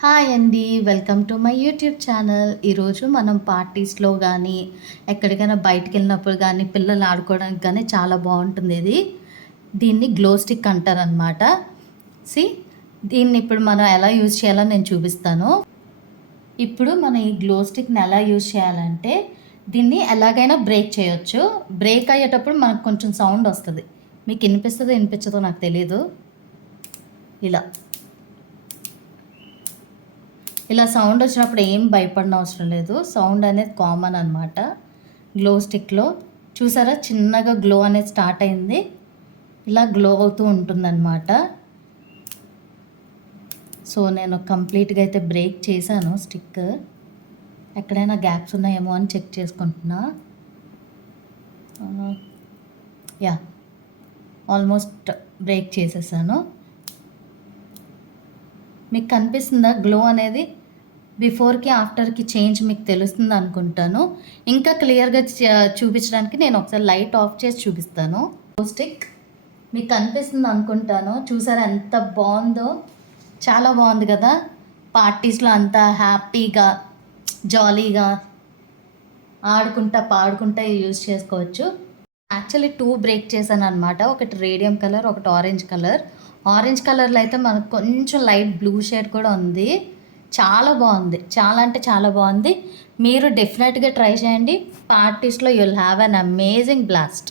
Hi అండి. Welcome to my YouTube channel. ఈరోజు మనం పార్టీస్‌లో గానీ, ఎక్కడికైనా బయటికెళ్ళినప్పుడు గానీ, పిల్లలు ఆడుకోవడానికి గానీ చాలా బావుంటుంది ఇది. దీన్ని గ్లో స్టిక్ అంటారనమాట. సీ దీన్ని ఇప్పుడు మనం ఎలా యూజ్ చేయాలో నేను చూపిస్తాను. ఇప్పుడు మనం ఈ గ్లో స్టిక్‌ని ఎలా యూజ్ చేయాలంటే, దీన్ని ఎలాగైనా బ్రేక్ చేయొచ్చు. బ్రేక్ అయ్యేటప్పుడు మనకు కొంచెం సౌండ్ వస్తది. మీకు ఇనిపిస్తదో, ఇనిపించదో నాకు తెలీదు. ఇలా. ఇలా సౌండ్ వచ్చినప్పుడు ఏం భయపడన అవసరం లేదు. సౌండ్ అనేది కామన్ అనమాట. గ్లో స్టిక్‌లో చూసారా చిన్నగా గ్లో అనేది స్టార్ట్ అయింది. ఇలా గ్లో అవుతూ ఉంటుందన్నమాట. సో నేను కంప్లీట్‌గా అయితే బ్రేక్ చేశాను స్టిక్. ఎక్కడైనా గ్యాప్స్ ఉన్నాయేమో అని చెక్ చేసుకుంటున్నా. యాహ్! ఆల్మోస్ట్ బ్రేక్ చేసేసాను. మీకు కనిపిస్తుందా గ్లో అనేది? బిఫోర్‌కి, ఆఫ్టర్‌కి చేంజ్ మీకు తెలుస్తుంది అనుకుంటాను. ఇంకా క్లియర్‌గా చూపించడానికి నేను ఒకసారి లైట్ ఆఫ్ చేసి చూపిస్తాను. గ్లో స్టిక్ మీకు కనిపిస్తుంది అనుకుంటాను. చూసారా ఎంత బాగుందో? చాలా బాగుంది కదా! పార్టీస్‌లో అంతా హ్యాపీగా, జాలీగా ఆడుకుంటా, పాడుకుంటా యూజ్ చేసుకోవచ్చు. యాక్చువల్లీ 2 బ్రేక్ చేశాననమాట. ఒకటి రేడియం కలర్, ఒకటి ఆరెంజ్ కలర్. ఆరెంజ్ కలర్‌లో అయితే మనకు కొంచెం లైట్ బ్లూ షేడ్ కూడా ఉంది. చాలా బాగుంది. చాలా అంటే చాలా బాగుంది. మీరు డెఫినెట్‌గా ట్రై చేయండి. పార్టీస్‌లో you will have an amazing blast.